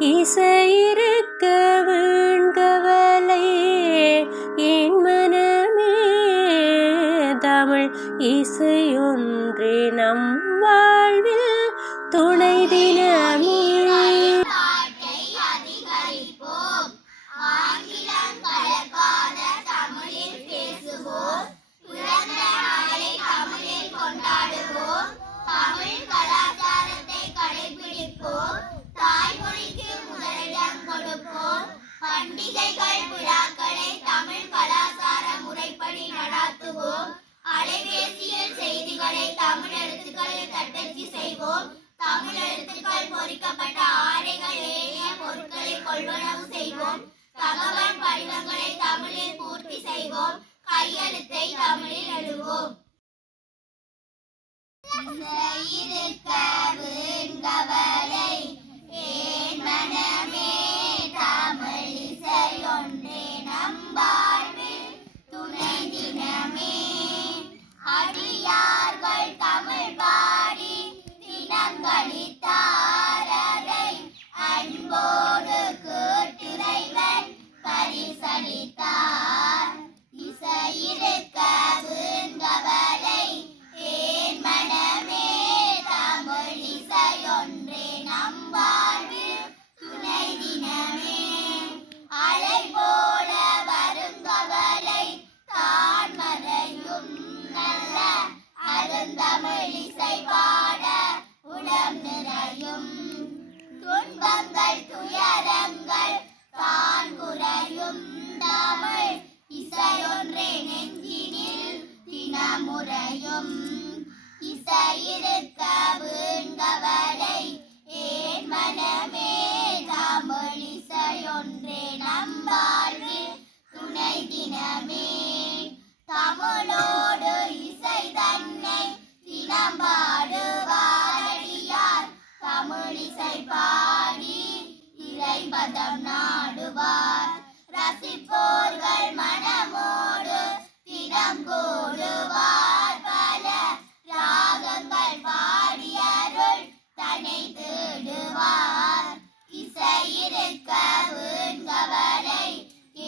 இசையிருக்க வீண்கவலை என் மனமே தமிழ் இசையொன்றே நம் வாழ்வில் துணை தினமே. பண்டிகைகள் விழாக்களை தமிழ் கலாச்சார முறைப்படி நடாத்துவோம். அலைபேசியில் செய்திகளை தமிழ் எழுத்துக்களில் தட்டச்சு செய்வோம். தமிழ் எழுத்துக்கள் பொறிக்கப்பட்ட ஆடைகள் ஏனைய பொருட்களை கொள்வனவு செய்வோம். தகவல் படிவங்களை தமிழில் பூர்த்தி செய்வோம். கையெழுத்தை தமிழில் எழுதுவோம். துன்பங்கள் துயரங்கள் தான் குறையும் தமிழ் இசையொன்றே நெஞ்சினில் தினமுறையும். இசையிருக்க வீண்கவலை ஏன் மனமே தமிழ் இசையொன்றே நம் வாழ்வில் துணை தினமே. தமிழோடு இசை தன்னை தினம் பாடுவார் தமிழ் இசை பாடி இறைபதம் நாடுவார். ரசிப்போர்கள் மனமோடு தினம் கூடுவார். பல ராகங்கள் பாடி அருள் தன்னை தேடுவார். இசையிருக்க வீண்கவலை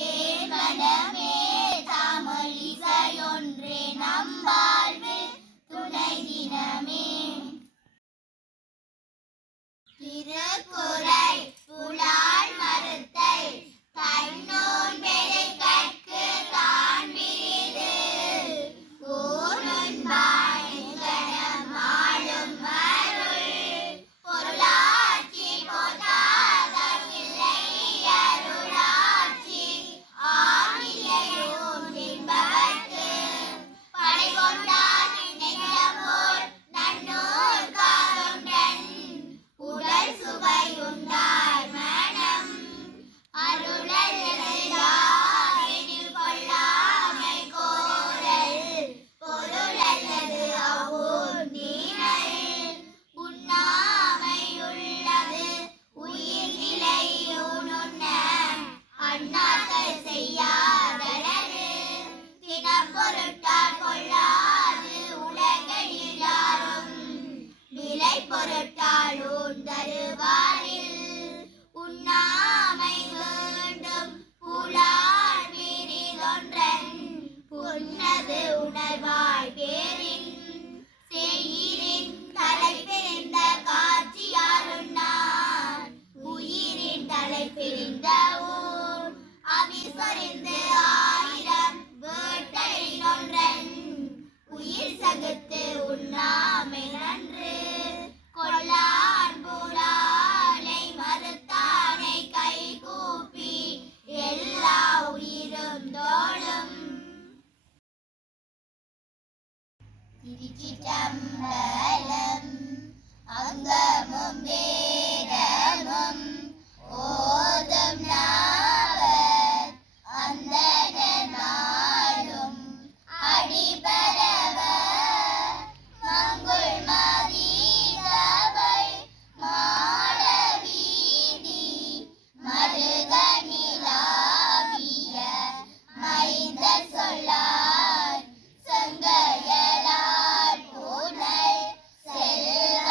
ஏன் மனமே தமிழ் இசையொன்றே நம் வாழ்வில் துணை தினமே. திருக்குறை புலால் மறுத்தல் கண்ணோன் பெருக்கற்கு தான் விரிது ஊருண்பான் எங்கனம் ஆளும் அருள் பொருளாட்சி போதாதம் இல்லை அருளாட்சி ஆமிலையும் என்பவர்க்கு படை கொண்டான் நெஞ்சம் போல் நன்னூர் காதொன்றன் உடல் சுவையுண்டார் மனம் அருளல்லதாரெனில் கொள்ளாமை கோரல் பொருளல்லது அவ்வூர் நீனல் உண்ணாமையுள்ளது உயிர் நிலையுணர்ந்த அண்ணாக்கள் செய்யாதலது தினப்பொருட்டால் கொள்ளாது உலகில் யாரும் விலை பொருட்டால் தருவாரில் உண்ணாமை வேண்டும் புலால் விரிதொன்றன் புன்னது உணர்வாய் பேரின் செய்யிரின் தலைப்பிரிந்த காட்சியாருன்னார் உயிரின் தலைப்பிரிந்த ஊர் அவிசொரிந்து ஆயிரம் வேட்டலினொன்றன் உயிர் சகுத்து உண்ணாமை நன்று கொள்ளான் புலாலை மறுத்தானை கை கூப்பி எல்லா உயிரும் தோளும். திருச்சிற்றம்பலம். அங்கமும் வேதமும் ஓதும் நாவர் அந்தணர் நாளும் அடிபரவ மங்குள் மதிதவள் மாடவீதி மருகனிலாவிய மைந்த சொல்லார் செங்கையலார் புனல் செல்வமல்கு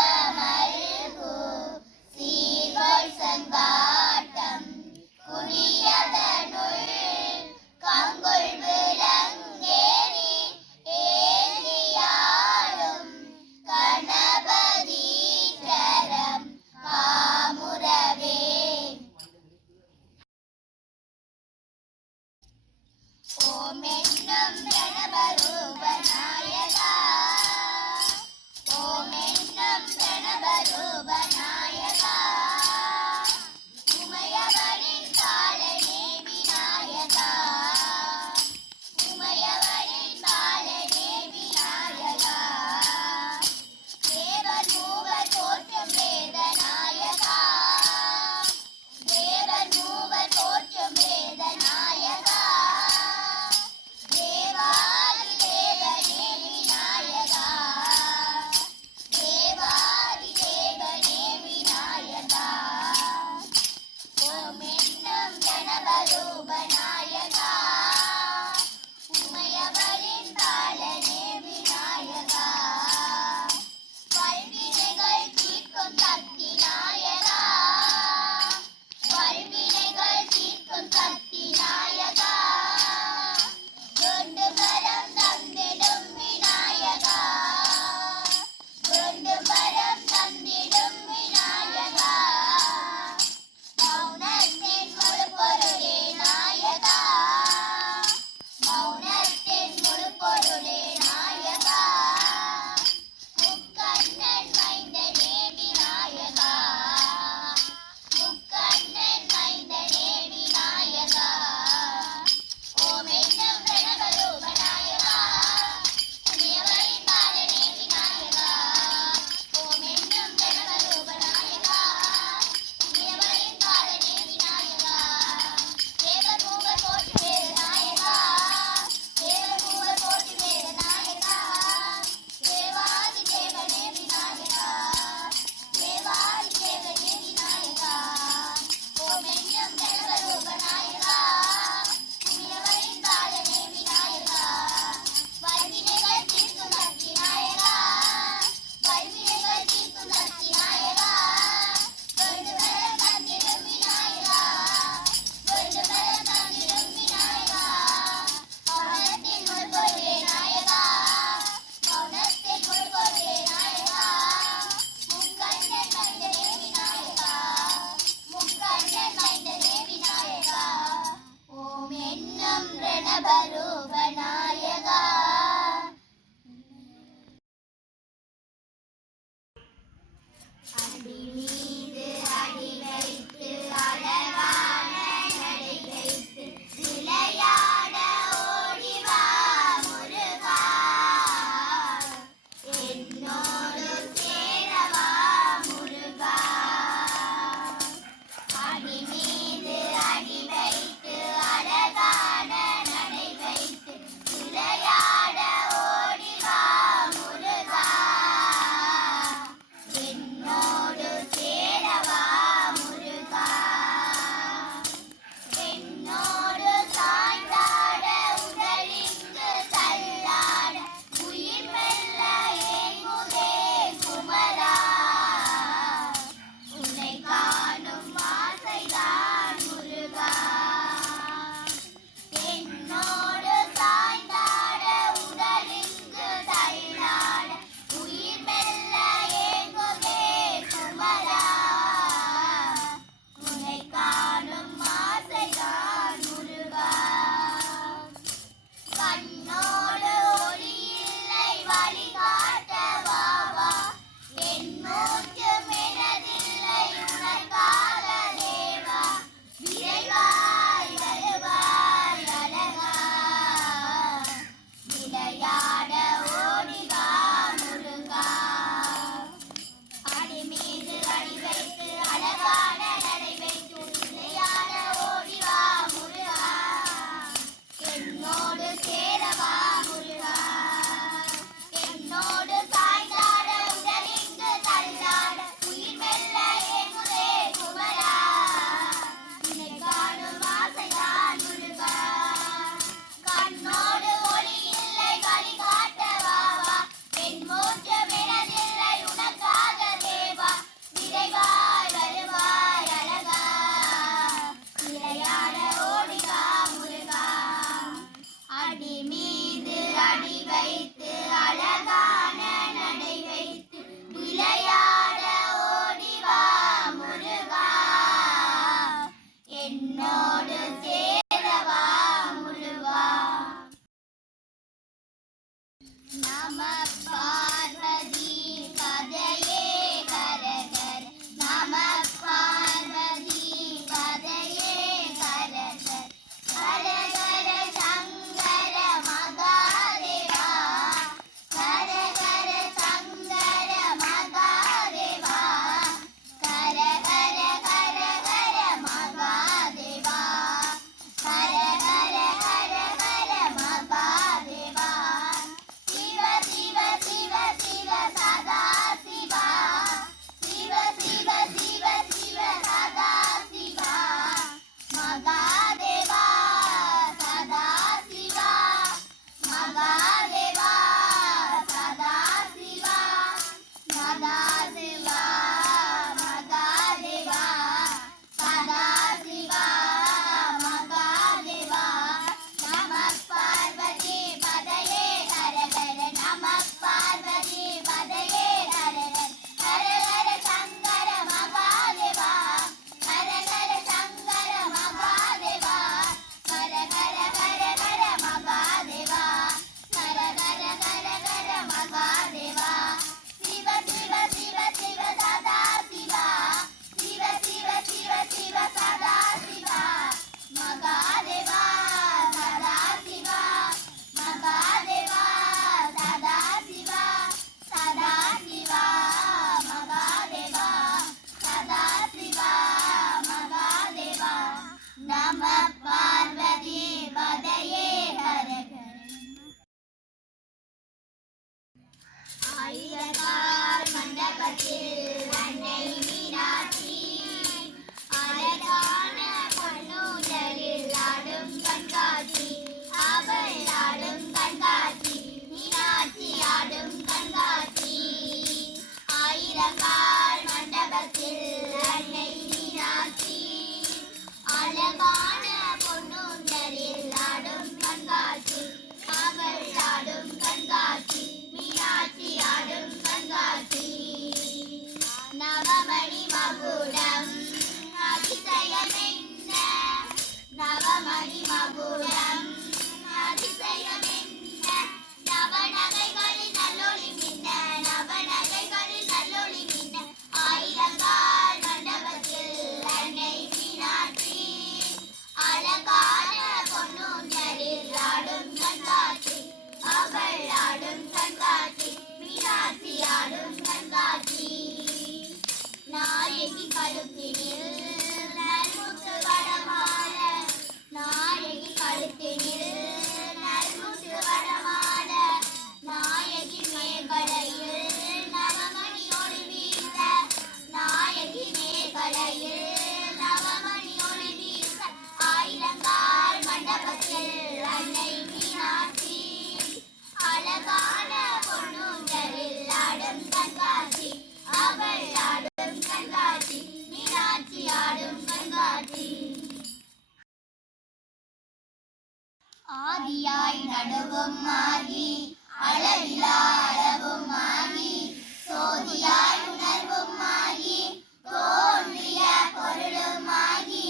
மகுடம் அதிசயம் என்ன நவநகைகளில் நல்லொளி மின்ன நவநகைகளில் நல்லொளி மின்ன ஆயிரங்கால் மண்டபத்தில் அன்னை மீனாட்சி அழகான பொன்னூஞ்சலில் ஆடும் கண்காட்சி அவள் ஆடும் கண்காட்சி மீனாட்சி ஆடும் கண்காட்சி நாயகி கழுத்தினில் நல்முத்து வடமால நாயகி கழுத்தினில் நல்முத்து வடமால நாயகி மேகலையில் நவமணி ஒளி வீச நாயகி மேகலையில் நவமணி ஒளி வீச ஆயிரங்கால் மண்டபத்தில் அன்னை மீனாட்சி அழகான பொன்னூஞ்சலில் ஆடும் கண்காட்சி அவள் ஆடும் கண்காட்சி மீனாட்சி ஆடும் கண்காட்சி ஆதியாய் நடுவும் ஆகி அளவிலா அளவும் ஆகி சோதியாய் உணர்வும் ஆகி தோன்றிய பொருளும் ஆகி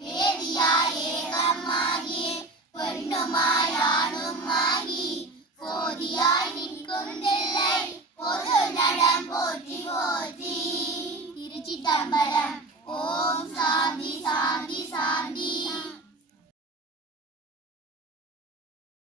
வேதியாய் ஏகமாகி பெண்ணுமாய் ஆணும் ஆகி சோதியாய் நிற்கும் தில்லை பொது நடம் போற்றி போற்றி திருச்சிற்றம்பலம்.